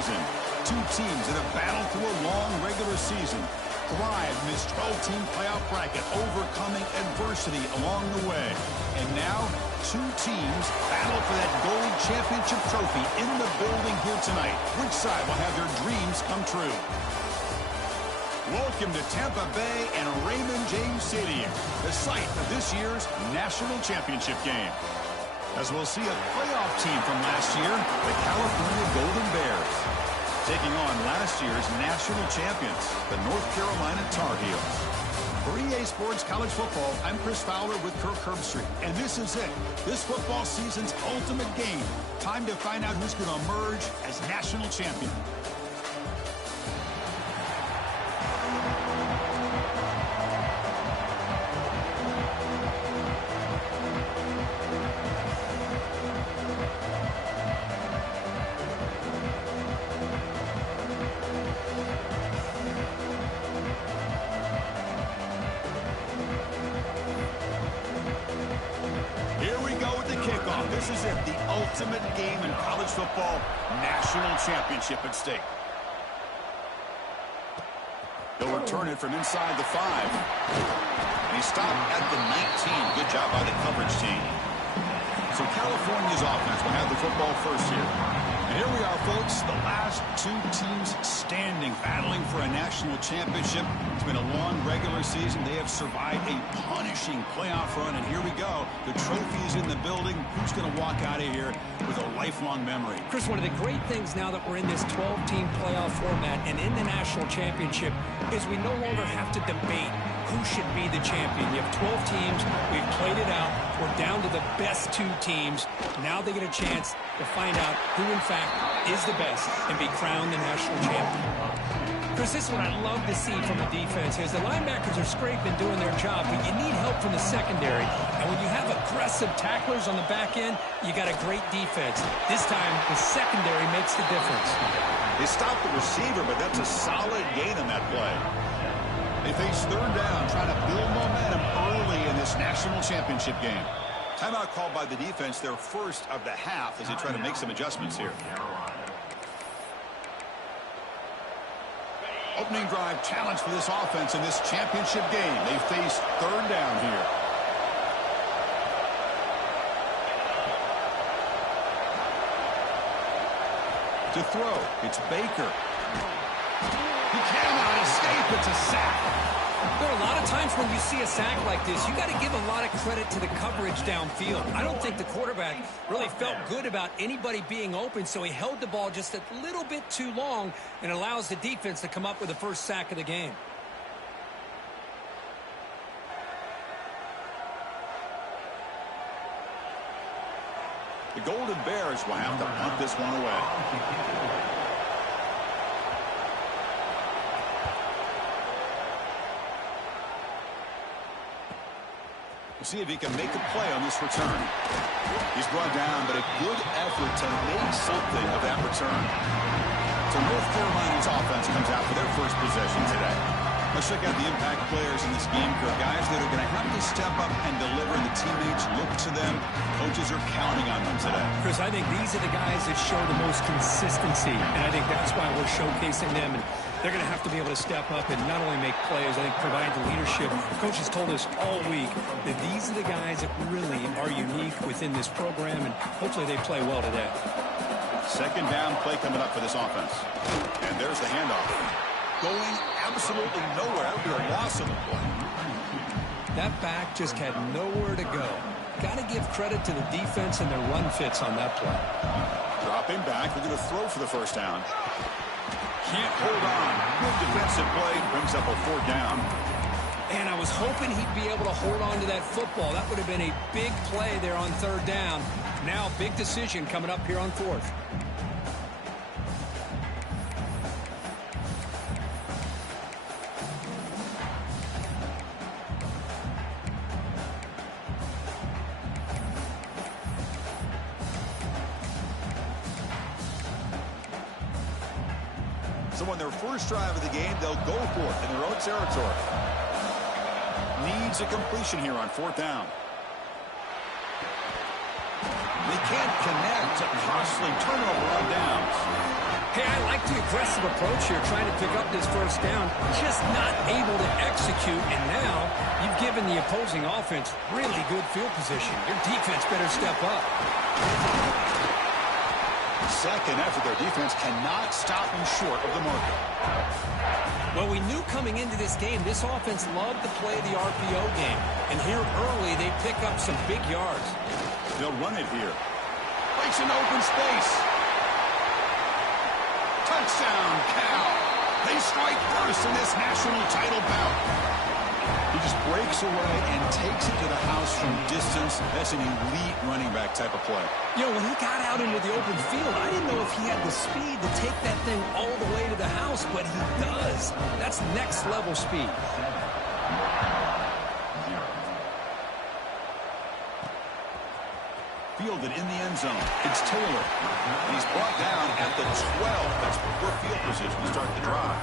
season. Two teams that have battled through a long regular season, thrived in this 12-team playoff bracket, overcoming adversity along the way. And now, two teams battle for that gold championship trophy in the building here tonight. Which side will have their dreams come true? Welcome to Tampa Bay and Raymond James Stadium, the site of this year's national championship game. As we'll see a playoff team from last year, the California Golden Bears, taking on last year's national champions, the North Carolina Tar Heels. For EA Sports College Football, I'm Chris Fowler with Kirk Herbstreit, and this is it. This football season's ultimate game. Time to find out who's going to emerge as national champion. This is it, the ultimate game in college football, national championship at stake. They'll return it from inside the 5. He stopped at the 19. Good job by the coverage team. So California's offense will have the football first here. And here we are, folks, the last two teams standing, battling for a national championship. It's been a long regular season. They have survived a punishing playoff run, and here we go. The trophy is in the building. Who's going to walk out of here with a lifelong memory? Chris, one of the great things now that we're in this 12-team playoff format and in the national championship is we no longer have to debate who should be the champion. You have 12 teams. We've played it out. We're down to the best two teams. Now they get a chance to find out who, in fact, is the best and be crowned the national champion. Chris, this is what I love to see from the defense is the linebackers are scraping, doing their job, but you need help from the secondary. And when you have aggressive tacklers on the back end, you got a great defense. This time, the secondary makes the difference. They stopped the receiver, but that's a solid gain on that play. They face third down, trying to build momentum early in this national championship game. Timeout called by the defense, their first of the half, as they try to make some adjustments here. Opening drive challenge for this offense in this championship game. They face third down here. To throw, it's Baker. He cannot escape. It's a sack. There are a lot of times when you see a sack like this, you got to give a lot of credit to the coverage downfield. I don't think the quarterback really felt good about anybody being open, so he held the ball just a little bit too long and allows the defense to come up with the first sack of the game. The Golden Bears will have to punt this one away. We'll see if he can make a play on this return. He's brought down, but a good effort to make something of that return. So North Carolina's offense comes out for their first possession today. Let's check out the impact players in this game, guys that are going to have to step up and deliver. The teammates look to them. Coaches are counting on them today. Chris, I think these are the guys that show the most consistency, and I think that's why we're showcasing them. And they're going to have to be able to step up and not only make plays, I think provide the leadership. Coaches told us all week that these are the guys that really are unique within this program, and hopefully they play well today. Second down play coming up for this offense. And there's the handoff. Going absolutely nowhere. That would be a loss of the play. That back just had nowhere to go. Got to give credit to the defense and their run fits on that play. Dropping back. They're going to throw for the first down. Can't hold on. Good defensive play. Brings up a fourth down. And I was hoping he'd be able to hold on to that football. That would have been a big play there on third down. Now, big decision coming up here on fourth. So on their first drive of the game, they'll go for it in their own territory. Needs a completion here on fourth down. They can't connect. A costly turnover on downs. Hey, I like the aggressive approach here, trying to pick up this first down, just not able to execute, and now you've given the opposing offense really good field position. Your defense better step up. Second effort, their defense cannot stop them short of the marker. Well, we knew coming into this game, this offense loved to play the RPO game, and here early they pick up some big yards. They'll run it here. Breaks into open space. Touchdown, Cal. They strike first in this national title bout. He just breaks away and takes it to the house from distance. That's an elite running back type of play. You know, when he got out into the open field, I didn't know if he had the speed to take that thing all the way to the house, but he does. That's next level speed. Fielded in the end zone. It's Taylor. He's brought down at the 12. That's poor field position to start the drive.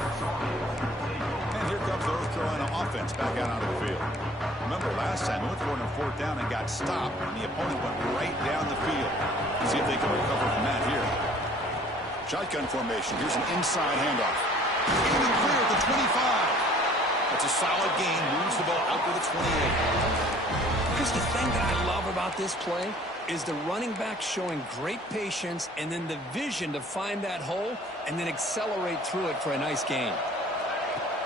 And here comes the North Carolina offense back out onto the field. Remember last time, they went for it on fourth down and got stopped, and the opponent went right down the field. Let's see if they can recover from that here. Shotgun formation. Here's an inside handoff. Even clear at the 25. That's a solid gain. Moves the ball out to the 28. Here's the thing that I love about this play is the running back showing great patience and then the vision to find that hole and then accelerate through it for a nice gain.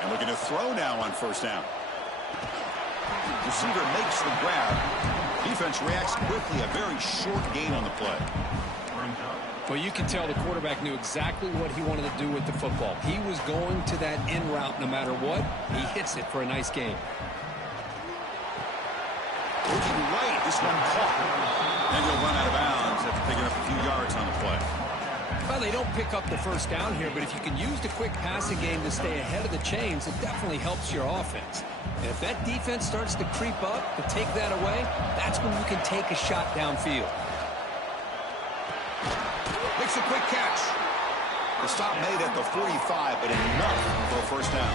And looking to throw now on first down. Receiver makes the grab. Defense reacts quickly. A very short gain on the play. Well, you can tell the quarterback knew exactly what he wanted to do with the football. He was going to that in route no matter what. He hits it for a nice gain. Looking right, this one caught. And he'll run out of bounds after picking up a few yards on the play. Well, they don't pick up the first down here, but if you can use the quick passing game to stay ahead of the chains, it definitely helps your offense. And if that defense starts to creep up, to take that away, that's when you can take a shot downfield. Makes a quick catch. The stop made at the 45, but enough for a first down.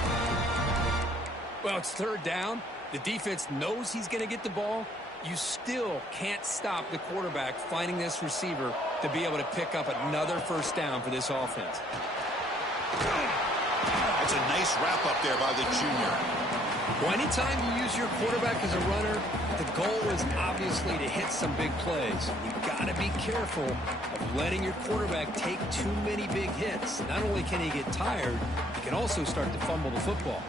Well, it's third down. The defense knows he's going to get the ball. You still can't stop the quarterback finding this receiver to be able to pick up another first down for this offense. That's a nice wrap up there by the junior. Well, anytime you use your quarterback as a runner, the goal is obviously to hit some big plays. You've got to be careful of letting your quarterback take too many big hits. Not only can he get tired, he can also start to fumble the football.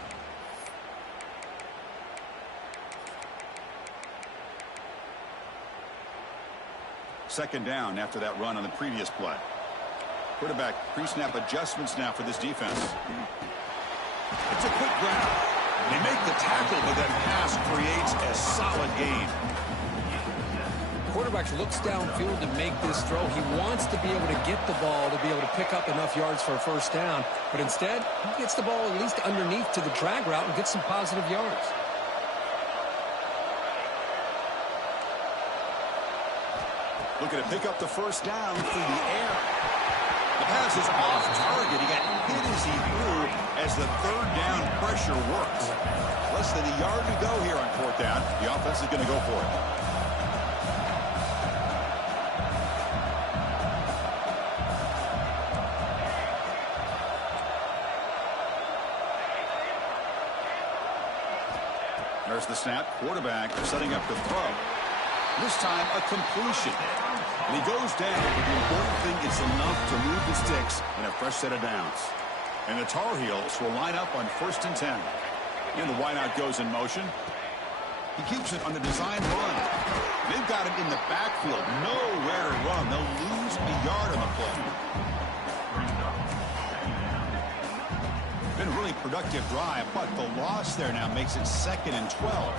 Second down after that run on the previous play. Quarterback pre-snap adjustments now for this defense. It's a quick grab. They make the tackle, but that pass creates a solid gain. Quarterback looks downfield to make this throw. He wants to be able to get the ball to be able to pick up enough yards for a first down, but instead, he gets the ball at least underneath to the drag route and gets some positive yards. Looking to pick up the first down through the air. The pass is off target. He got hit as he threw as the third down pressure works. Less than a yard to go here on fourth down. The offense is going to go for it. There's the snap. Quarterback setting up the throw. This time a completion. And he goes down, but the important thing is enough to move the sticks in a fresh set of downs. And the Tar Heels will line up on 1st and 10. And the wideout goes in motion. He keeps it on the design run. They've got him in the backfield. Nowhere to run. They'll lose a yard on the play. Been a really productive drive, but the loss there now makes it 2nd and 12.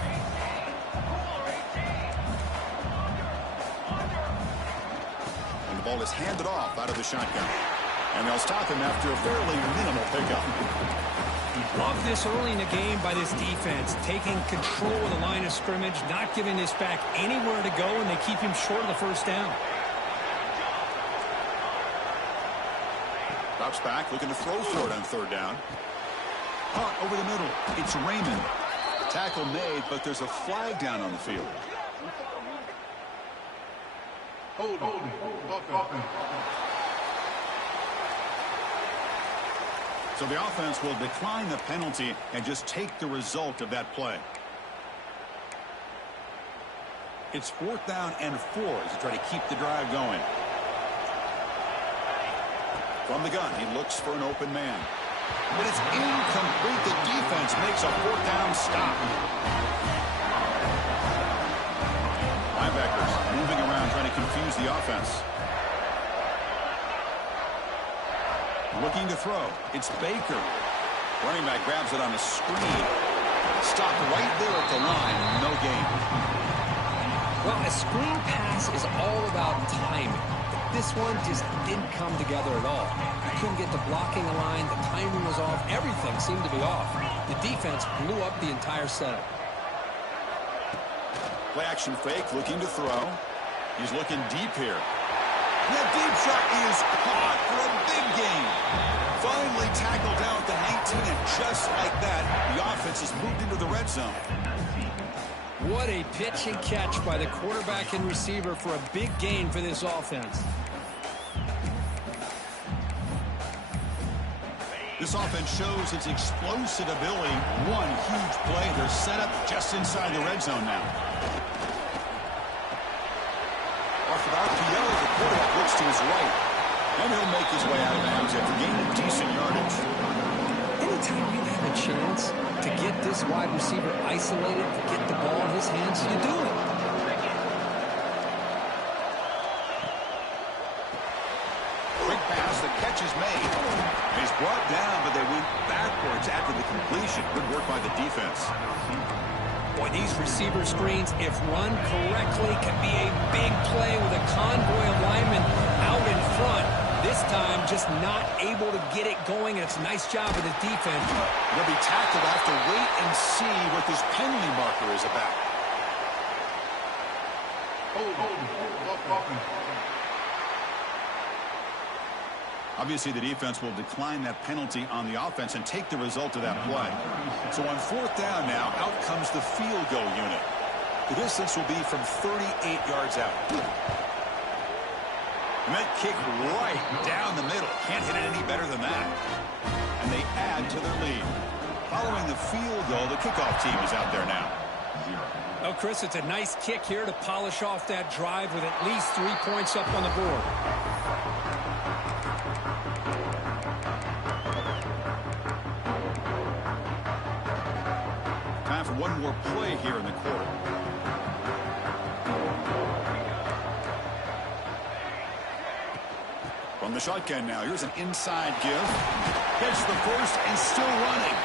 And the ball is handed off out of the shotgun. And they'll stop him after a fairly minimal pickup. Love this early in the game by this defense, taking control of the line of scrimmage, not giving this back anywhere to go, and they keep him short of the first down. Drops back, looking to throw for it on 3rd down. Caught over the middle. It's Raymond. Tackle made, but there's a flag down on the field. So the offense will decline the penalty and just take the result of that play. It's 4th down and 4 as they try to keep the drive going. From the gun, he looks for an open man. But it's incomplete. The defense makes a 4th down stop. Linebackers moving around trying to confuse the offense. Looking to throw. It's Baker. Running back grabs it on a screen. Stopped right there at the line. No gain. Well, a screen pass is all about timing. This one just didn't come together at all. He couldn't get the blocking line. The timing was off. Everything seemed to be off. The defense blew up the entire setup. Play action fake, looking to throw. He's looking deep here. The deep shot is caught for a big gain. Finally tackled down at the 19, and just like that, the offense has moved into the red zone. What a pitch and catch by the quarterback and receiver for a big gain for this offense. This offense shows its explosive ability. One huge play. They're set up just inside the red zone now. Off of RPO, the quarterback looks to his right. And he'll make his way out of bounds after gaining decent yardage. Anytime you have a chance to get this wide receiver isolated, to get the ball in his hands, you do it. Quick pass, the catch is made. He's brought down, but they went backwards after the completion. Good work by the defense. Boy, these receiver screens, if run correctly, can be a big play with a convoy of linemen out in front. This time, just not able to get it going, and it's a nice job of the defense. They'll be tackled. I have to wait and see what this penalty marker is about. Obviously, the defense will decline that penalty on the offense and take the result of that play. So on 4th down now, out comes the field goal unit. The distance will be from 38 yards out. And that kick right down the middle. Can't hit it any better than that. And they add to their lead. Following the field goal, the kickoff team is out there now. Well, Chris, it's a nice kick here to polish off that drive with at least 3 points up on the board. Time for one more play here in the quarter. From the shotgun now, here's an inside give. Gets the first and still running.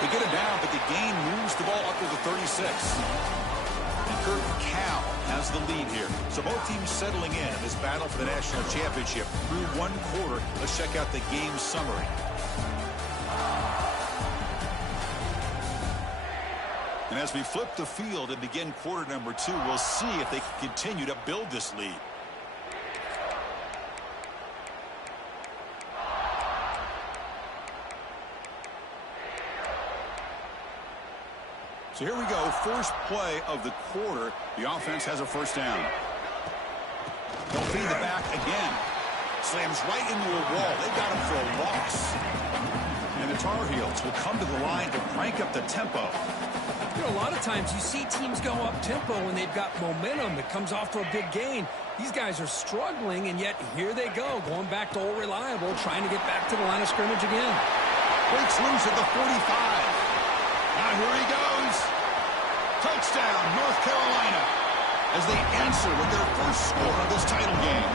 They get it down, but the gain moves the ball up to the 36. And Kurt Cal has the lead here. So both teams settling in this battle for the national championship through one quarter. Let's check out the game summary. And as we flip the field and begin quarter number 2, we'll see if they can continue to build this lead. So here we go, first play of the quarter. The offense has a first down. They'll feed the back again. Slams right into a wall. They got him for a loss. And the Tar Heels will come to the line to crank up the tempo. You know, a lot of times you see teams go up-tempo when they've got momentum that comes off for a big gain. These guys are struggling, and yet here they go, going back to old reliable, trying to get back to the line of scrimmage again. Breaks loose at the 45. Now here he goes. Touchdown, North Carolina, as they answer with their first score of this title game.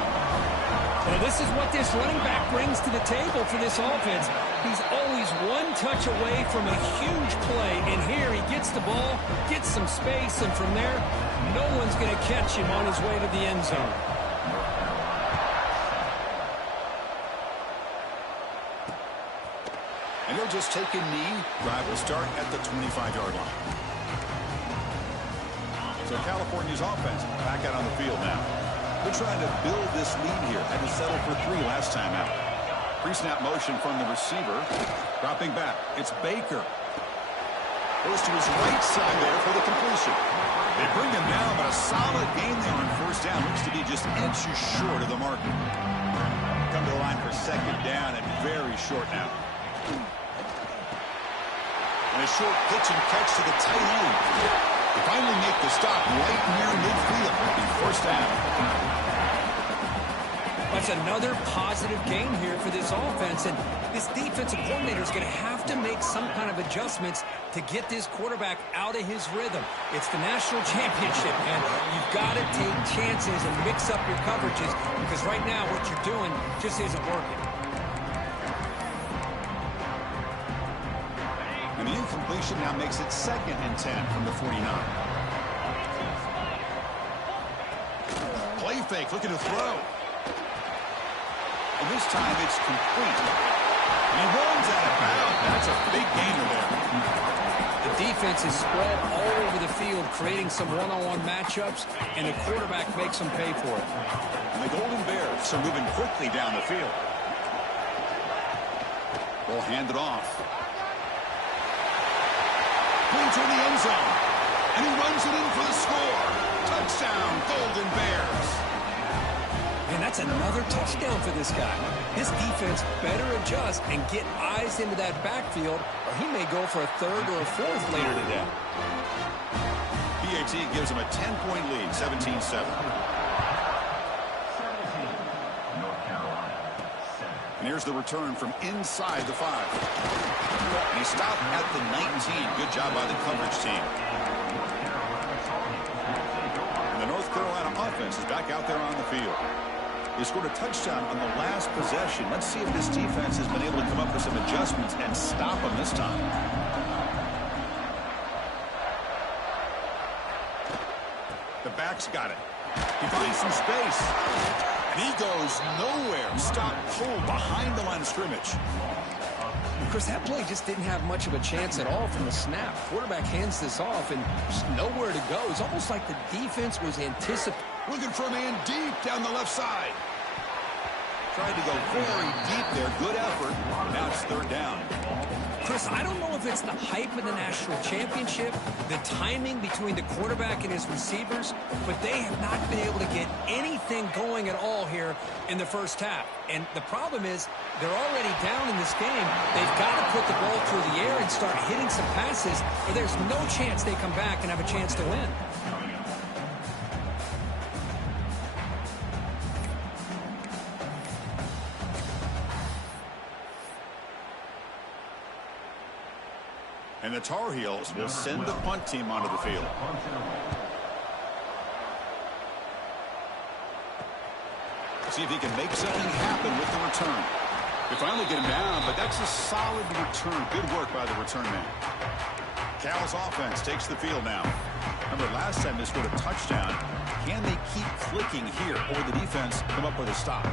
And this is what this running back brings to the table for this offense. He's always one touch away from a huge play, and here he gets the ball, gets some space, and from there, no one's going to catch him on his way to the end zone. And he'll just take a knee. Drive will start at the 25-yard line. So California's offense back out on the field now. They're trying to build this lead here. Had to settle for 3 last time out. Pre-snap motion from the receiver. Dropping back. It's Baker. Goes to his right side there for the completion. They bring him down, but a solid gain there on first down. Looks to be just inches short of the mark. Come to the line for second down and very short now. And a short pitch and catch to the tight end. They finally make the stop right near midfield in first down. That's another positive game here for this offense, and this defensive coordinator is going to have to make some kind of adjustments to get this quarterback out of his rhythm. It's the national championship, man. You've got to take chances and mix up your coverages, because right now what you're doing just isn't working. And the incompletion now makes it 2nd and 10 from the 49. Play fake, looking to throw. And this time it's complete. And he runs out of bounds. That's a big gainer there. The defense is spread all over the field, creating some one-on-one matchups, and the quarterback makes them pay for it. And the Golden Bears are moving quickly down the field. Ball handed off. Into the end zone. And he runs it in for the score. Touchdown, Golden Bears. And that's another touchdown for this guy. His defense better adjust and get eyes into that backfield, or he may go for a 3rd or a 4th later today. PAT gives him a 10-point lead, 17-7. And here's the return from inside the 5. And he stopped at the 19. Good job by the coverage team. And the North Carolina offense is back out there on the field. They scored a touchdown on the last possession. Let's see if this defense has been able to come up with some adjustments and stop them this time. The back's got it. He finds some space. And he goes nowhere. Stop pulled behind the line of scrimmage. Chris, that play just didn't have much of a chance at all from the snap. Quarterback hands this off and just nowhere to go. It's almost like the defense was anticipating. Looking for a man deep down the left side. Tried to go very deep there. Good effort. Now it's 3rd down. Chris, I don't know if it's the hype of the national championship, the timing between the quarterback and his receivers, but they have not been able to get anything going at all here in the first half. And the problem is they're already down in this game. They've got to put the ball through the air and start hitting some passes, or there's no chance they come back and have a chance to win. And the Tar Heels will send the punt team onto the field. See if he can make something happen with the return. They finally get him down, but that's a solid return. Good work by the return man. Cal's offense takes the field now. Remember, last time they scored a touchdown. Can they keep clicking here, or the defense come up with a stop?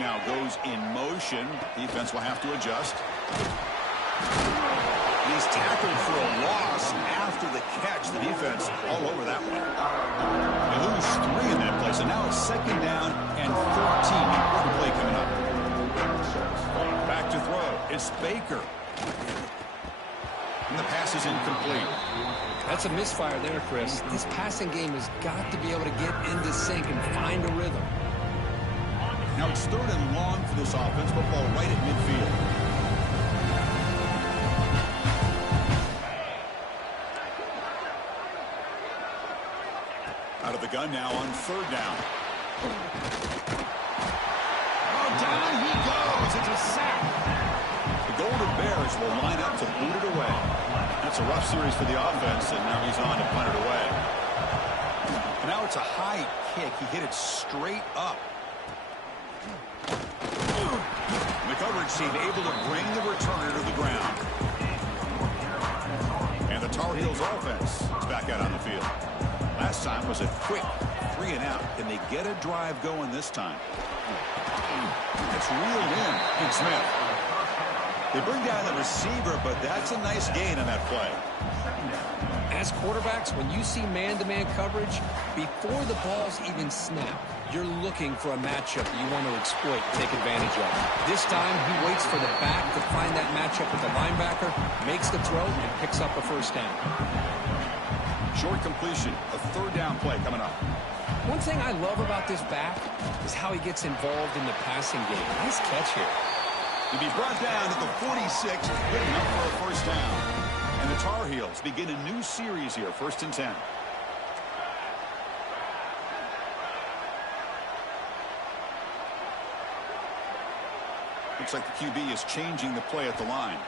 Now goes in motion. Defense will have to adjust. He's tackled for a loss after the catch. The defense all over that one. They lose 3 in that play, so now it's 2nd down and 13. Important play coming up. Back to throw. It's Baker. And the pass is incomplete. That's a misfire there, Chris. This passing game has got to be able to get into sync and find a rhythm. Now it's 3rd and long for this offense. Football right at midfield. Out of the gun now on 3rd down. Oh, down he goes. It's a sack. The Golden Bears will line up to boot it away. That's a rough series for the offense, and now he's on to punt it away. And now it's a high kick. He hit it straight up. The coverage team able to bring the returner to the ground. And the Tar Heels offense is back out on the field. Last time was a quick 3 and out. Can they get a drive going this time? It's reeled in. Big Smith. They bring down the receiver, but that's a nice gain on that play. As quarterbacks, when you see man-to-man coverage, before the balls even snap, you're looking for a matchup that you want to exploit, take advantage of. This time, he waits for the back to find that matchup with the linebacker, makes the throw, and picks up a 1st down. Short completion, a 3rd down play coming up. One thing I love about this back is how he gets involved in the passing game. Nice catch here. He'll be brought down at the 46, good enough for a first down. And the Tar Heels begin a new series here, 1st and 10. Looks like the QB is changing the play at the line.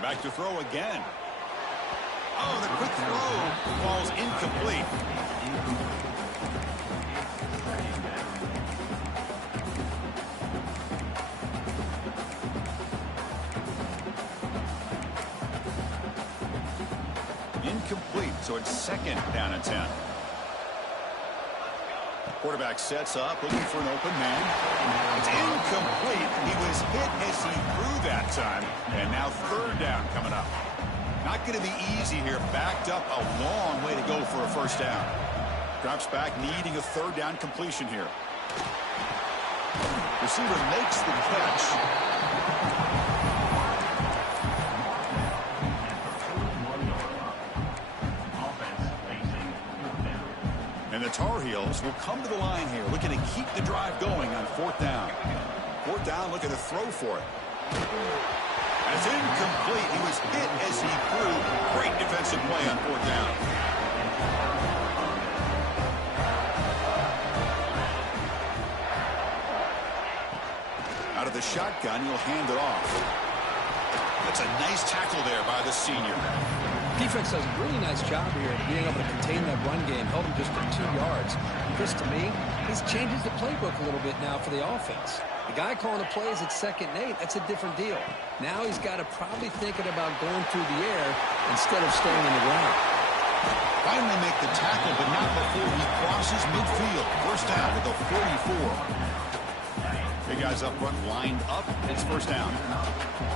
Back to throw again. Oh, the quick throw falls incomplete. Incomplete, so it's 2nd down and 10. Quarterback sets up, looking for an open man. It's incomplete. He was hit as he threw that time. And now 3rd down coming up. Not going to be easy here. Backed up a long way to go for a first down. Drops back, needing a 3rd down completion here. Receiver makes the catch. And the Tar Heels will come to the line here, looking to keep the drive going on 4th down. 4th down, looking to throw for it. That's incomplete. He was hit as he threw. Great defensive play on 4th down. Out of the shotgun, he'll hand it off. That's a nice tackle there by the senior. Defense does a really nice job here of being able to contain that run game, held him just at 2 yards. Chris, to me, this changes the playbook a little bit now for the offense. The guy calling the plays at 2nd and 8, that's a different deal. Now he's got to probably thinking about going through the air instead of staying in the ground. Finally make the tackle, but not before he crosses midfield. First down at the 44. Big guys up front lined up. It's first down.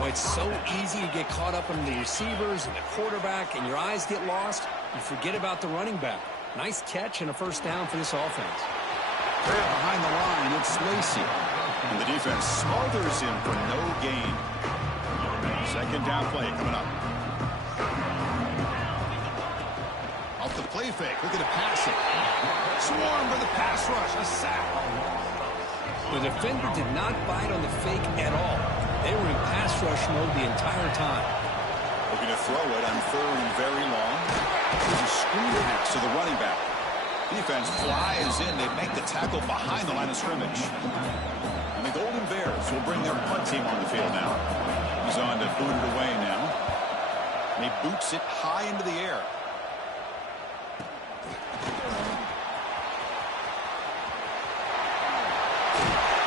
Boy, it's so easy to get caught up in the receivers and the quarterback, and your eyes get lost. You forget about the running back. Nice catch and a first down for this offense. There behind the line, it's Lacey. And the defense smothers him for no gain. 2nd down play coming up. Off the play fake, looking to pass it. Swarmed by the pass rush, a sack. The defender did not bite on the fake at all. They were in pass rush mode the entire time. Looking to throw it on 3rd and very long. There's a screen pass to the running back. Defense flies in. They make the tackle behind the line of scrimmage. And the Golden Bears will bring their punt team on the field now. He's on to boot it away now. And he boots it high into the air.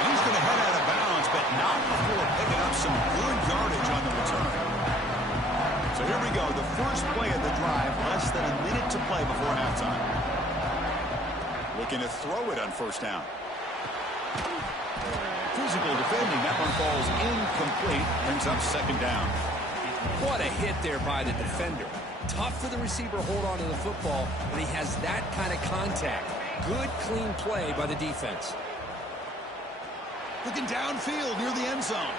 He's going to head out of bounds, but not before picking up some good yardage on the return. So here we go, the first play of the drive, less than a minute to play before halftime. Looking to throw it on first down. Physical defending, that one falls incomplete, brings up 2nd down. What a hit there by the defender. Tough for the receiver to hold on to the football when he has that kind of contact. Good, clean play by the defense. Looking downfield near the end zone.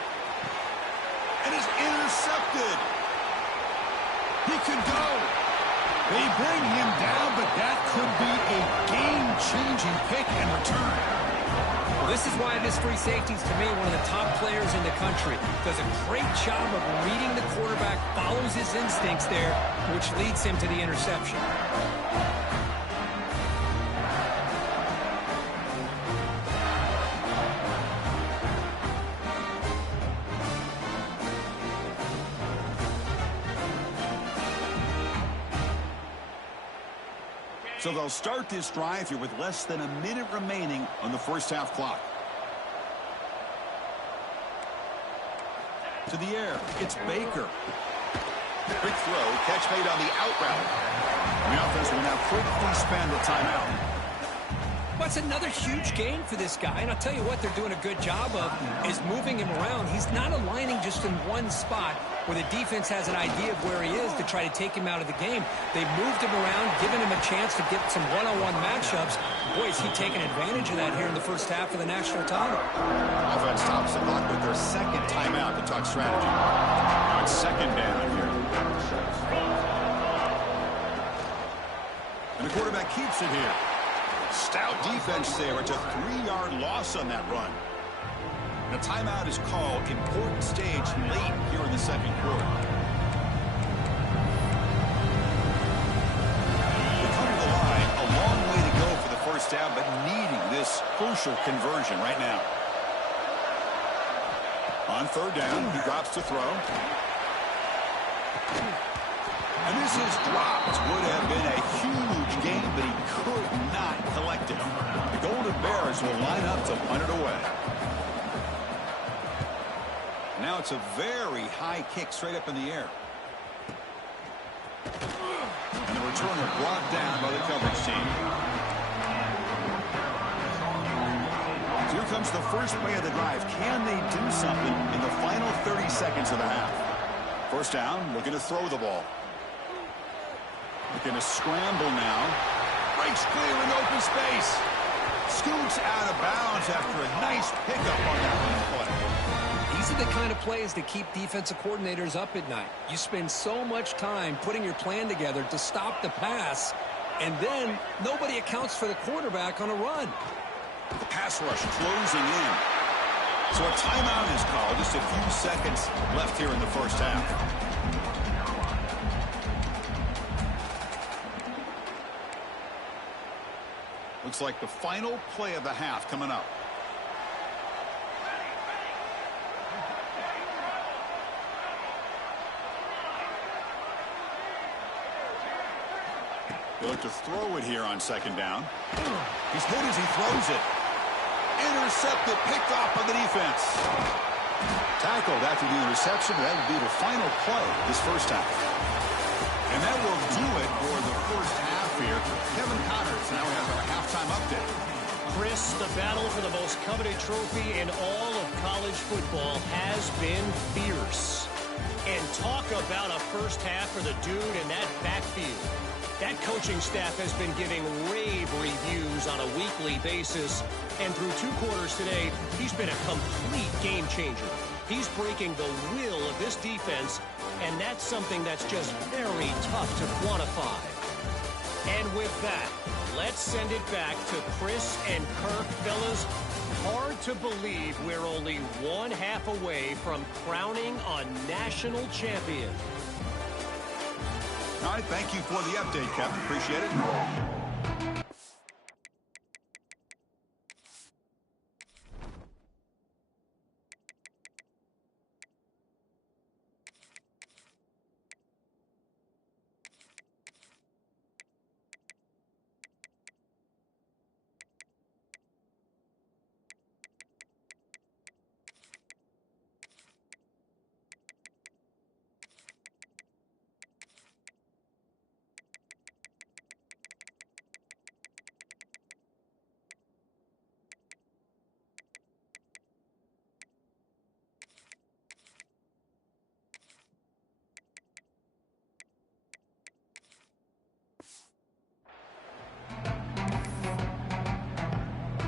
And is intercepted. He could go. They bring him down, but that could be a game-changing pick and return. Well, this is why this free safety is, to me, one of the top players in the country. Does a great job of reading the quarterback, follows his instincts there, which leads him to the interception. So they'll start this drive here with less than a minute remaining on the first half clock. To the air, it's Baker. Quick throw, catch made on the out route. The offense will now quickly spend the timeout. What's another huge gain for this guy? And I'll tell you what they're doing a good job of is moving him around. He's not aligning just in one spot where the defense has an idea of where he is to try to take him out of the game. They've moved him around, given him a chance to get some one-on-one matchups. Boy, is he taking advantage of that here in the first half of the national title. Offense stops the clock with their 2nd timeout to talk strategy. Now it's 2nd down here. And the quarterback keeps it here. Stout defense there. It's a 3-yard loss on that run. The timeout is called. Important stage late here in the second quarter. They come to the line. A long way to go for the first down, but needing this crucial conversion right now. On third down, he drops to throw. And this is dropped. Would have been a huge gain, but he could not collect it. The Golden Bears will line up to punt it away. Now it's a very high kick straight up in the air. And the returner brought down by the coverage team. So here comes the first play of the drive. Can they do something in the final 30 seconds of the half? First down, looking to throw the ball. Looking to scramble now. Breaks clear in open space. Scoots out of bounds after a nice pickup on that last play. These are the kind of plays that keep defensive coordinators up at night. You spend so much time putting your plan together to stop the pass, and then nobody accounts for the quarterback on a run. The pass rush closing in. So a timeout is called. Just a few seconds left here in the first half. Looks like the final play of the half coming up. They look to throw it here on second down. He's hit as he throws it. Intercepted, picked off by the defense. Tackled after the interception. That would be the final play this first half. And that will do it for the first half here. Kevin Connors now has our halftime update. Chris, the battle for the most coveted trophy in all of college football has been fierce. And talk about a first half for the dude in that backfield. That coaching staff has been giving rave reviews on a weekly basis. And through 2 quarters today, he's been a complete game changer. He's breaking the will of this defense, and that's something that's just very tough to quantify. And with that, let's send it back to Chris and Kirk. Fellas, hard to believe we're only 1 half away from crowning a national champion. All right, thank you for the update, Kevin. Appreciate it.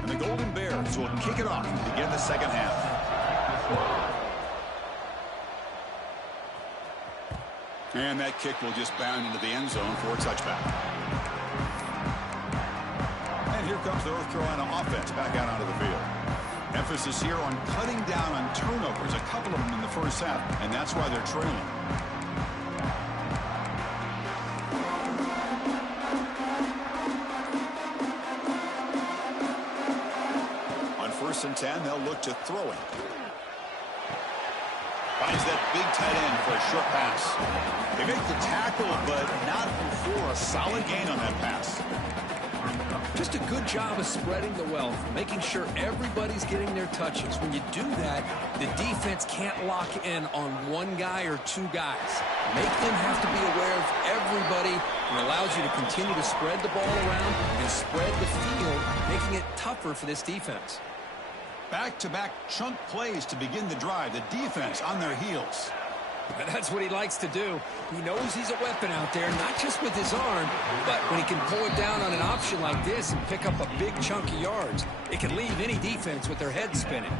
The Golden Bears will kick it off and begin the second half. And that kick will just bound into the end zone for a touchback. And here comes the North Carolina offense back out onto the field. Emphasis here on cutting down on turnovers, a couple of them in the first half, and that's why they're trailing. First and 10, they'll look to throw it. Finds that big tight end for a short pass. They make the tackle, but not before a solid gain on that pass. Just a good job of spreading the wealth, making sure everybody's getting their touches. When you do that, the defense can't lock in on 1 guy or 2 guys. Make them have to be aware of everybody, and allows you to continue to spread the ball around and spread the field, making it tougher for this defense. Back-to-back chunk plays to begin the drive. The defense on their heels. That's what he likes to do. He knows he's a weapon out there, not just with his arm, but when he can pull it down on an option like this and pick up a big chunk of yards, it can leave any defense with their head spinning.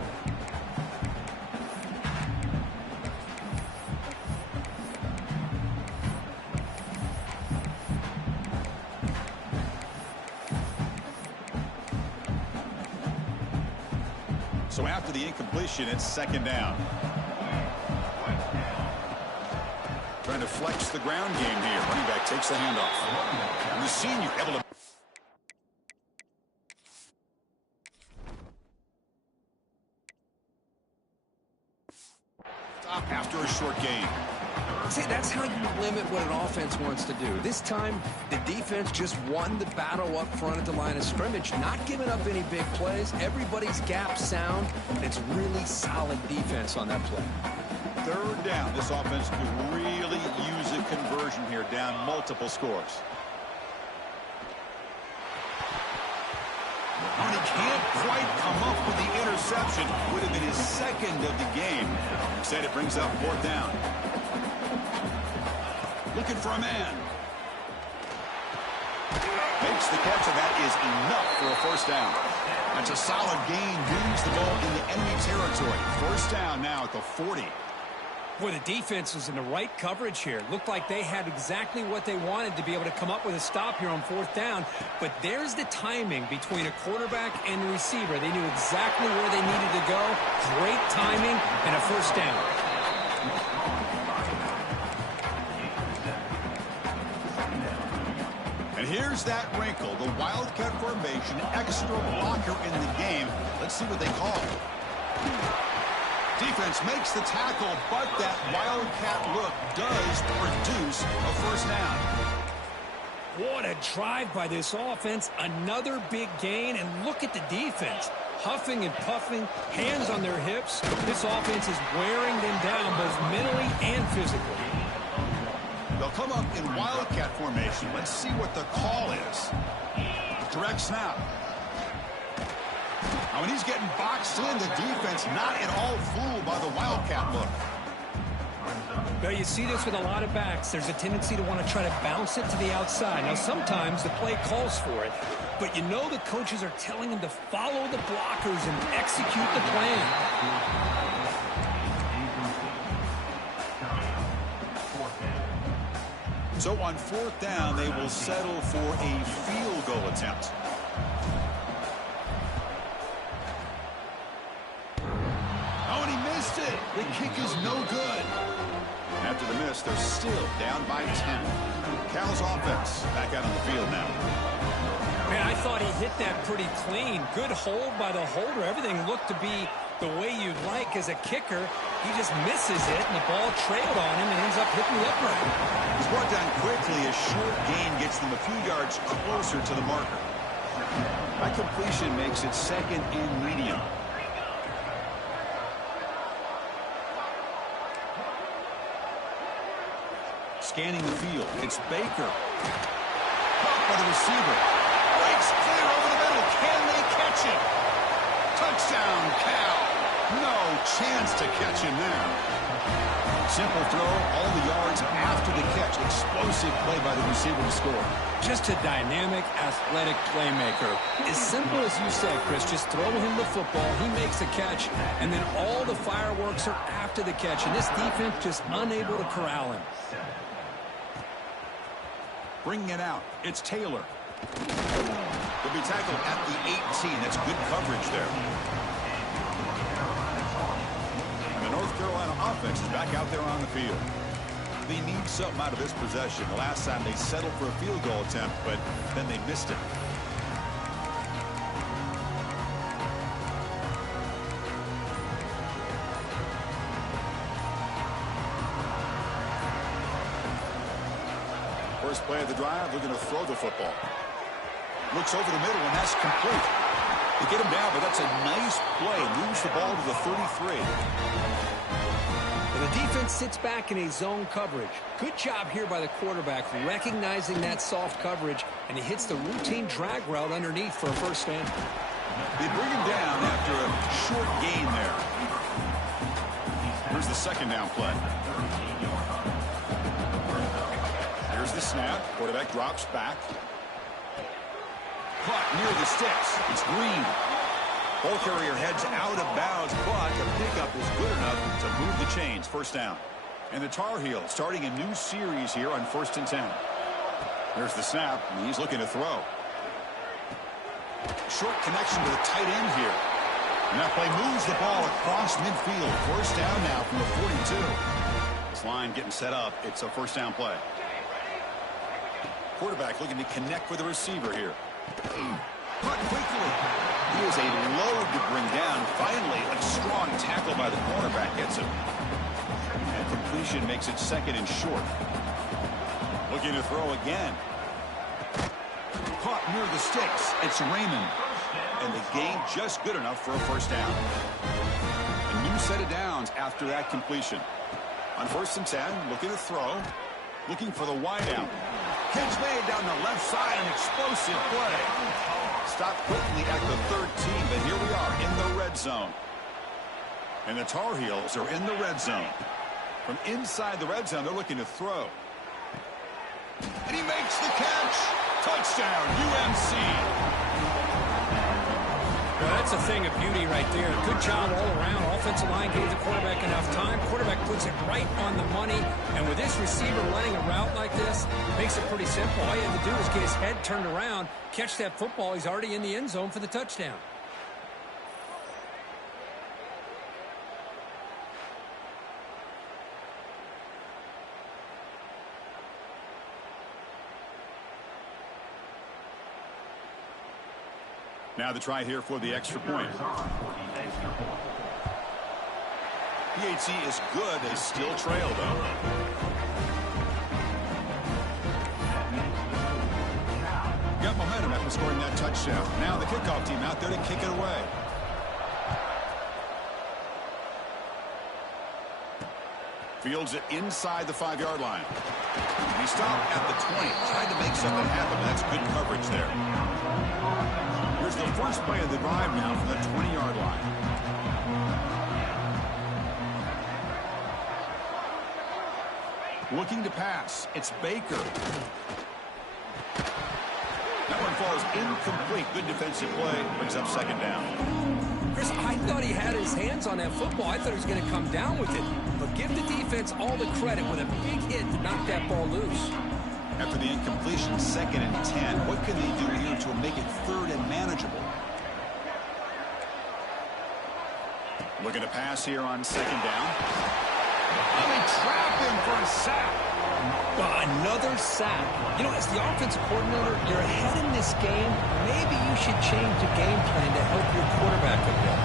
So after the incompletion, it's second down. Trying to flex the ground game here. Running back takes the handoff. And the senior able to... stop after a short gain. See, that's how you limit what an offense wants to do. This time, the defense just won the battle up front at the line of scrimmage, not giving up any big plays. Everybody's gap sound. It's really solid defense on that play. Third down. This offense could really use a conversion here, down multiple scores. And he can't quite come up with the interception. Would have been his second of the game. Instead, it brings up fourth down. Looking for a man. Makes the catch, and that is enough for a first down. That's a solid gain. Moves the ball in the enemy territory. First down now at the 40. Boy, the defense was in the right coverage here. Looked like they had exactly what they wanted to be able to come up with a stop here on fourth down. But there's the timing between a quarterback and the receiver. They knew exactly where they needed to go. Great timing and a first down. And here's that wrinkle. The Wildcat formation, extra blocker in the game. Let's see what they call. Defense makes the tackle, but that Wildcat look does produce a first down. What a drive by this offense. Another big gain, and look at the defense. Huffing and puffing, hands on their hips. This offense is wearing them down both mentally and physically. They'll come up in Wildcat formation. Let's see what the call is. Direct snap. Now, when he's getting boxed in, the defense not at all fooled by the Wildcat look. Well, you see this with a lot of backs. There's a tendency to want to try to bounce it to the outside. Now, sometimes the play calls for it, but you know the coaches are telling them to follow the blockers and execute the plan. So on fourth down, they will settle for a field goal attempt. Oh, and he missed it. The kick is no good. After the miss, they're still down by 10. Cal's offense back out on the field now. Man, I thought he hit that pretty clean. Good hold by the holder. Everything looked to be the way you'd like as a kicker. He just misses it, and the ball trailed on him and ends up hitting the upright. He's brought down quickly. A short gain gets them a few yards closer to the marker. That completion makes it second and medium. Scanning the field. It's Baker. Caught by the receiver. Breaks clear over the middle. Can they catch it? Touchdown, Cal. No chance to catch him there. Simple throw, all the yards after the catch. Explosive play by the receiver to score. Just a dynamic, athletic playmaker. As simple as you said, Chris, just throw him the football, he makes a catch, and then all the fireworks are after the catch, and this defense just unable to corral him. Bringing it out, it's Taylor. He'll be tackled at the 18. That's good coverage there. And the North Carolina offense is back out there on the field. They need something out of this possession. The last time they settled for a field goal attempt, but then they missed it. First play of the drive, they're going to throw the football. Looks over the middle, and that's complete. They get him down, but that's a nice play. Moves the ball to the 33. Well, the defense sits back in a zone coverage. Good job here by the quarterback, recognizing that soft coverage, and he hits the routine drag route underneath for a first down. They bring him down after a short gain there. Here's the second down play. Here's the snap. Quarterback drops back. Caught near the sticks. It's Green. Ball carrier heads out of bounds, but the pickup is good enough to move the chains. First down. And the Tar Heels starting a new series here on 1st and 10. There's the snap, and he's looking to throw. Short connection to the tight end here. And that play moves the ball across midfield. First down now from the 42. This line getting set up. It's a first down play. Quarterback looking to connect with the receiver here. Cut quickly. He is a load to bring down. Finally, a strong tackle by the cornerback gets him. And completion makes it second and short. Looking to throw again. Caught near the sticks. It's Raymond. And the gain just good enough for a first down. A new set of downs after that completion. On 1st and 10, looking to throw. Looking for the wideout. Catch made down the left side, an explosive play. Stopped quickly at the 13, but here we are in the red zone. And the Tar Heels are in the red zone. From inside the red zone, they're looking to throw. And he makes the catch. Touchdown, UMC. Well, that's a thing of beauty right there. Good job all around. Offensive line gave the quarterback enough time. Quarterback puts it right on the money. And with this receiver running a route like this, makes it pretty simple. All you have to do is get his head turned around, catch that football. He's already in the end zone for the touchdown. Now the try here for the extra point. PHC is good. They still trail, though. Got momentum after scoring that touchdown. Now the kickoff team out there to kick it away. Fields it inside the 5-yard line. And he stopped at the 20. Tried to make something happen. That's good coverage there. Here's the first play of the drive now from the 20-yard line. Looking to pass. It's Baker. That one falls incomplete. Good defensive play. Brings up second down. Chris, I thought he had his hands on that football. I thought he was going to come down with it. But give the defense all the credit with a big hit to knock that ball loose. After the incompletion, 2nd and 10. What can they do here to make it 3rd and manageable? Looking to pass here on 2nd down. And they trap him for a sack. Another sack. You know, as the offensive coordinator, you're ahead in this game. Maybe you should change the game plan to help your quarterback a bit.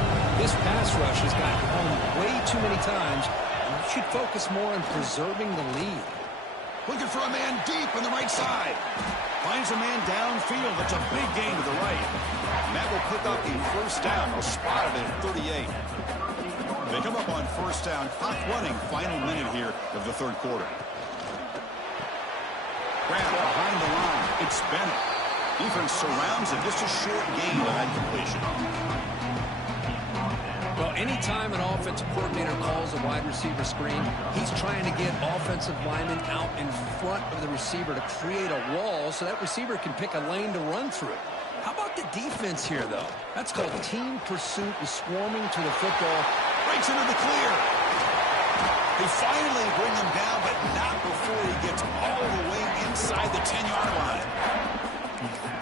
This pass rush has gotten home way too many times. And you should focus more on preserving the lead. Looking for a man deep on the right side. Finds a man downfield. That's a big gain to the right. And that will pick up the first down. They'll spot it at 38. They come up on first down. Clock running. Final minute here of the 3rd quarter. Grab behind the line. It's Bennett. Defense surrounds him. Just a short gain on that completion. Well, anytime an offensive coordinator calls a wide receiver screen, he's trying to get offensive linemen out in front of the receiver to create a wall so that receiver can pick a lane to run through. How about the defense here, though? That's called team pursuit and swarming to the football. Breaks into the clear. They finally bring him down, but not before he gets all the way inside the 10-yard line.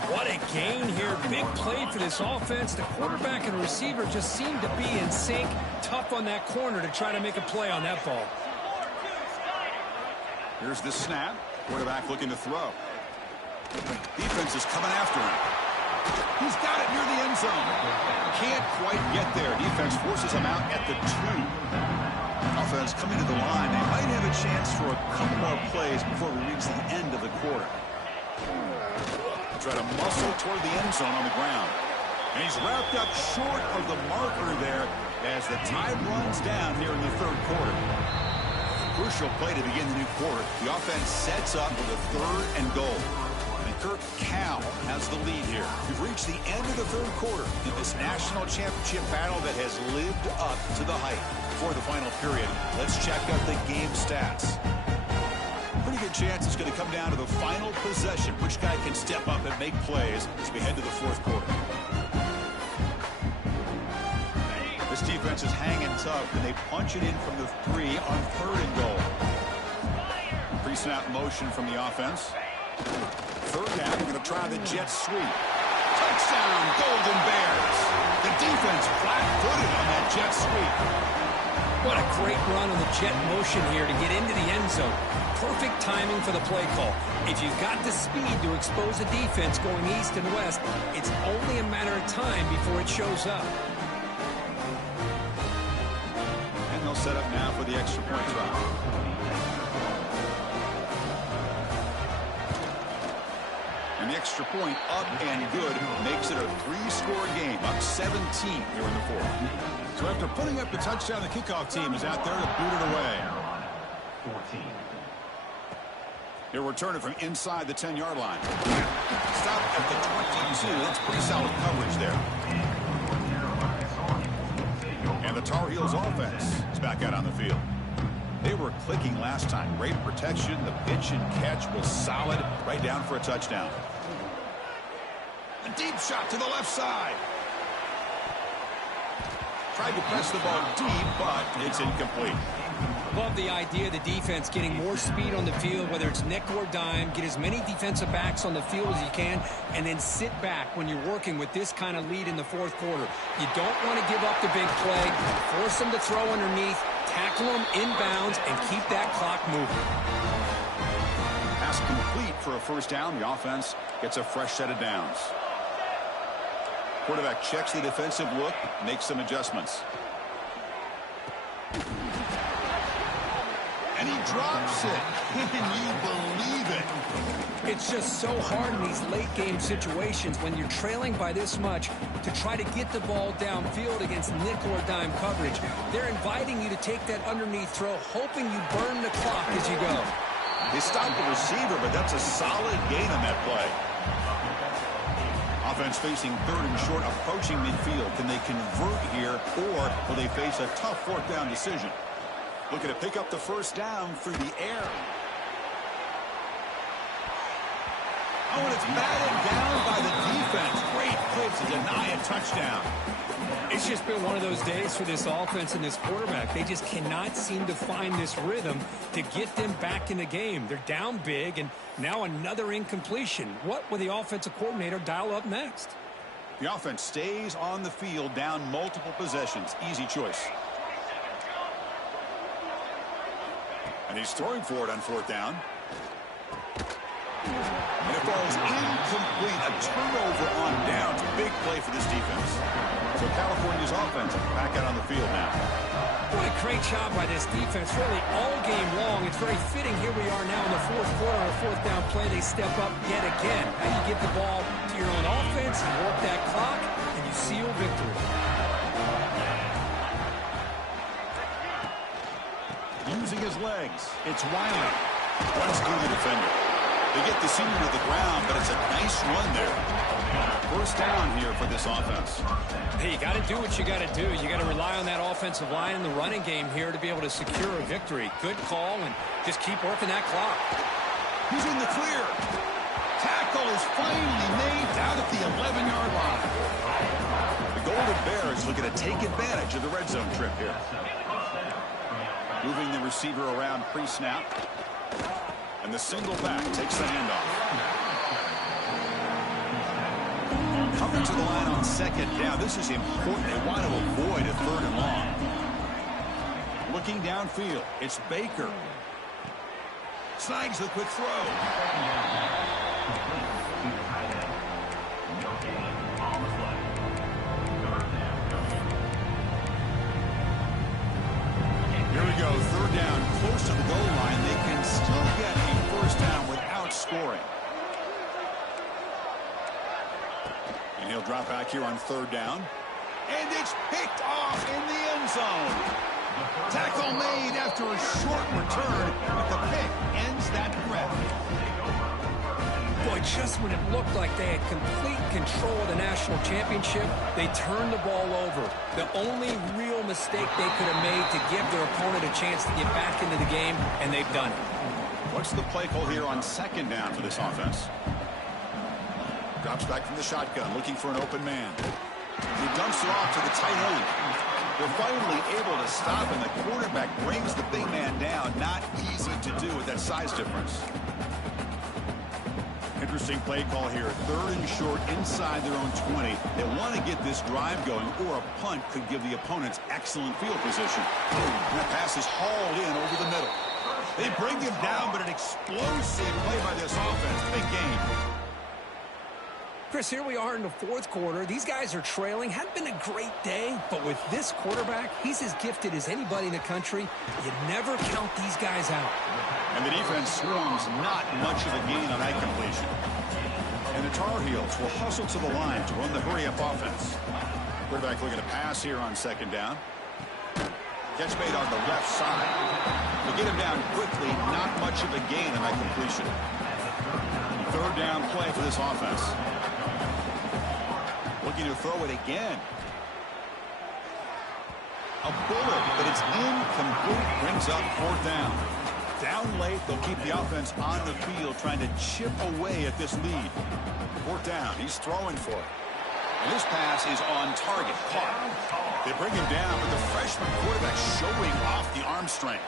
What a gain here. Big play for this offense. The quarterback and receiver just seem to be in sync. Tough on that corner to try to make a play on that ball. Here's the snap. Quarterback looking to throw. Defense is coming after him. He's got it near the end zone. Can't quite get there. Defense forces him out at the 2. Offense coming to the line. They might have a chance for a couple more plays before we reach the end of the quarter. Try to muscle toward the end zone on the ground. And he's wrapped up short of the marker there as the time runs down here in the 3rd quarter. Crucial play to begin the new quarter. The offense sets up with a 3rd and goal. And Kirk Cal has the lead here. We've reached the end of the 3rd quarter in this national championship battle that has lived up to the hype. For the final period, let's check out the game stats. Pretty good chance it's going to come down to the final possession. Which guy can step up and make plays as we head to the 4th quarter. This defense is hanging tough, and they punch it in from the 3 on 3rd and goal. Pre-snap motion from the offense. 3rd down, they're going to try the jet sweep. Touchdown, Golden Bears. The defense flat-footed What a great run on the jet motion here to get into the end zone. Perfect timing for the play call. If you've got the speed to expose a defense going east and west, it's only a matter of time before it shows up. And they'll set up now for the extra point try. And the extra point up and good makes it a 3-score game, up 17 here in the fourth. So after putting up the touchdown, the kickoff team is out there to boot it away. 14. He'll return it from inside the 10-yard line. Stop at the 22. That's pretty solid coverage there. And the Tar Heels offense is back out on the field. They were clicking last time. Great protection. The pitch and catch was solid. Right down for a touchdown. A deep shot to the left side. Tried to press the ball deep, but it's incomplete. Love the idea of the defense getting more speed on the field, whether it's nickel or dime. Get as many defensive backs on the field as you can, and then sit back when you're working with this kind of lead in the fourth quarter. You don't want to give up the big play. Force them to throw underneath, tackle them inbounds, and keep that clock moving. Pass complete for a first down. The offense gets a fresh set of downs. Quarterback checks the defensive look, makes some adjustments. And he drops it. Can you believe it? It's just so hard in these late-game situations when you're trailing by this much to try to get the ball downfield against nickel or dime coverage. They're inviting you to take that underneath throw, hoping you burn the clock as you go. They stopped the receiver, but that's a solid gain on that play. Offense facing third and short, approaching midfield. Can they convert here, or will they face a tough fourth down decision? Looking to pick up the first down through the air. Oh, and it's batted down by the defense. Great play to deny a touchdown. It's just been one of those days for this offense and this quarterback. They just cannot seem to find this rhythm to get them back in the game. They're down big, and now another incompletion. What will the offensive coordinator dial up next? The offense stays on the field, down multiple possessions. Easy choice. And he's throwing for it on fourth down. And it falls incomplete. A turnover on downs. Big play for this defense. So California's offense back out on the field now. What a great job by this defense, really all game long. It's very fitting. Here we are now in the fourth quarter on a fourth down play. They step up yet again. Now you get the ball to your own offense, you work that clock, and you seal victory. Using his legs, it's Wiley. Runs through the defender. They get the senior to the ground, but it's a nice run there. First down here for this offense. Hey, you got to do what you got to do. You got to rely on that offensive line in the running game here to be able to secure a victory. Good call, and just keep working that clock. He's in the clear. Tackle is finally made down at the 11-yard line. The Golden Bears looking to take advantage of the red zone trip here. Moving the receiver around pre-snap. And the single back takes the handoff. Coming to the line on second down. This is important. They want to avoid a third and long. Looking downfield. It's Baker. Snags the quick throw. Here we go, third down, close to the goal line. They can still get a first down without scoring. And he'll drop back here on third down. And it's picked off in the end zone. Tackle made after a short return, but the pick ends that threat. Boy, just when it looked like they had complete control of the national championship, they turned the ball over. The only real mistake they could have made to give their opponent a chance to get back into the game, and they've done it. What's the play call here on second down for this offense? Drops back from the shotgun, looking for an open man. He dumps it off to the tight end. They're finally able to stop, and the quarterback brings the big man down. Not easy to do with that size difference. Interesting play call here. 3rd and short inside their own 20. They want to get this drive going, or a punt could give the opponents excellent field position. And the pass is hauled in over the middle. They bring him down, but an explosive play by this offense. Big game. Chris, here we are in the 4th quarter. These guys are trailing. Hadn't been a great day, but with this quarterback, he's as gifted as anybody in the country. You never count these guys out. And the defense swarms not much of a gain on that completion. And the Tar Heels will hustle to the line to run the hurry-up offense. Quarterback looking to pass here on 2nd down. Catch made on the left side. To get him down quickly, not much of a gain on that completion. 3rd down play for this offense. Looking to throw it again. A bullet, but it's incomplete. Brings up 4th down. Down late, they'll keep the offense on the field, trying to chip away at this lead. 4th down, he's throwing for it. And this pass is on target, caught. They bring him down, but the freshman quarterback showing off the arm strength.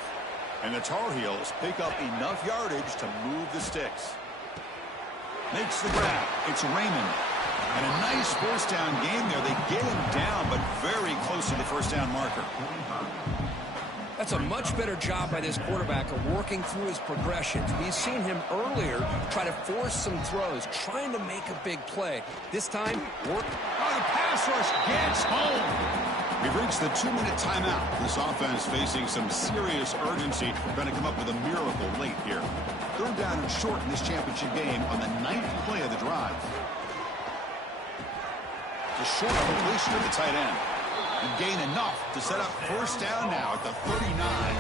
And the Tar Heels pick up enough yardage to move the sticks. Makes the grab. It's Raymond. And a nice 1st down game there. They get him down, but very close to the 1st down marker. That's a much better job by this quarterback of working through his progressions. We've seen him earlier try to force some throws, trying to make a big play. This time, work. Oh, the pass rush gets home. We've reached the 2-minute timeout. This offense facing some serious urgency, trying to come up with a miracle late here. 3rd down and short in this championship game on the 9th play of the drive. It's a short completion to the tight end. And gain enough to set up 1st down now at the 39.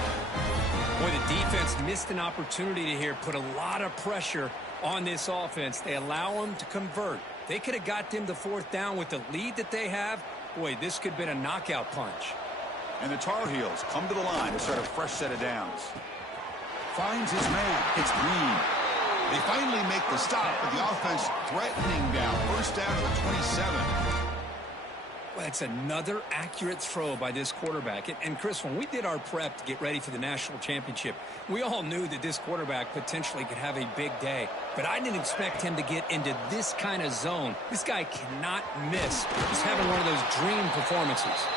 Boy, the defense missed an opportunity to here, put a lot of pressure on this offense. They allow them to convert. They could have got them to 4th down with the lead that they have. Boy, this could have been a knockout punch. And the Tar Heels come to the line to start a fresh set of downs. Finds his man. It's Green. They finally make the stop, but the offense threatening down. 1st down to the 27. Well, that's another accurate throw by this quarterback. And Chris, when we did our prep to get ready for the national championship, we all knew that this quarterback potentially could have a big day. But I didn't expect him to get into this kind of zone. This guy cannot miss. He's having one of those dream performances.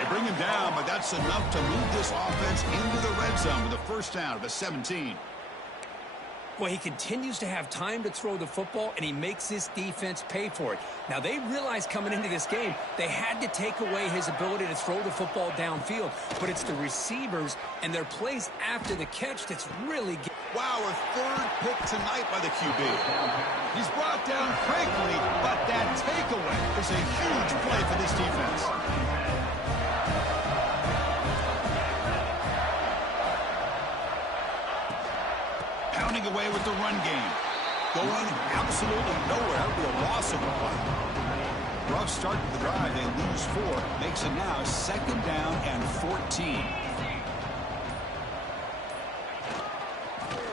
They bring him down, but that's enough to move this offense into the red zone with a 1st down at the 17. Well, he continues to have time to throw the football, and he makes this defense pay for it. Now, they realized coming into this game, they had to take away his ability to throw the football downfield. But it's the receivers and their plays after the catch that's really... Wow, a 3rd pick tonight by the QB. He's brought down quickly, but that takeaway is a huge play for this defense. Pounding away with the run game. Going absolutely nowhere. That would be a loss of the play. Rough start to the drive. They lose 4. Makes it now 2nd down and 14.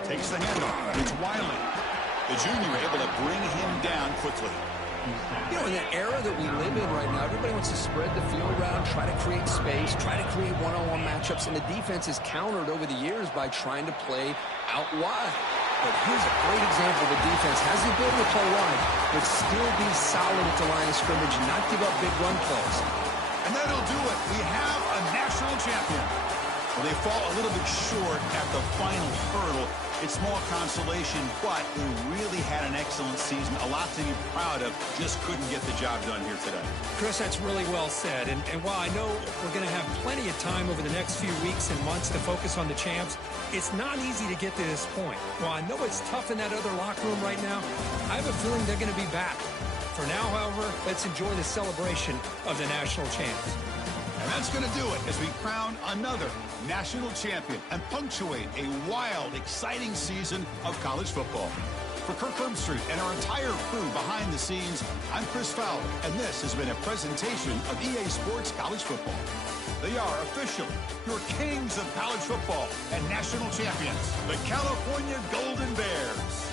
Takes the handoff. It's Wiley. The junior able to bring him down quickly. You know, in the era that we live in right now, everybody wants to spread the field around, try to create space, try to create one-on-one matchups, and the defense is countered over the years by trying to play out wide. But here's a great example. The defense has the ability to play wide, but still be solid at the line of scrimmage and not give up big run plays. And that'll do it. We have a national champion. Well, they fall a little bit short at the final hurdle. It's small consolation, but they really had an excellent season. A lot to be proud of. Just couldn't get the job done here today. Chris, that's really well said. And while I know we're going to have plenty of time over the next few weeks and months to focus on the champs, it's not easy to get to this point. While I know it's tough in that other locker room right now, I have a feeling they're going to be back. For now, however, let's enjoy the celebration of the national champs. And that's going to do it as we crown another national champion and punctuate a wild, exciting season of college football. For Kirk Herbstreit and our entire crew behind the scenes, I'm Chris Fowler, and this has been a presentation of EA Sports College Football. They are officially your kings of college football and national champions, the California Golden Bears.